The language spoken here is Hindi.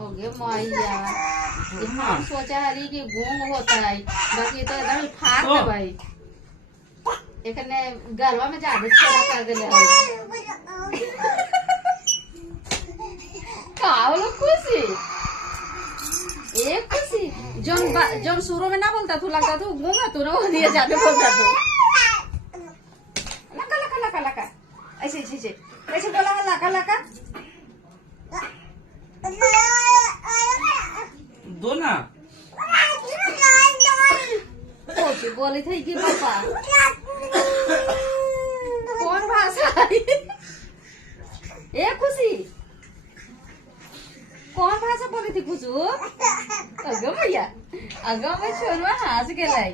ओगे मैया ये हम सोचा हरी कि गूंग होता है बाकी तो एकदम फाड़ दे भाई एकने गलवा में ज्यादा छेड़ा कर देले हो का बोलो खुशी एक खुशी जब शुरू में ना बोलता तू लगता तू गूंगा तू ना दिए जाके बोलता तू लका लका लका लका ऐसे ऐसे ऐसे बोला लका लका दो ना बोले थे कि पापा कौन भाषा है ए खुशी कौन भाषा बोली थी खुशू अगम भैया अगम में छोड़वा हंस के लाई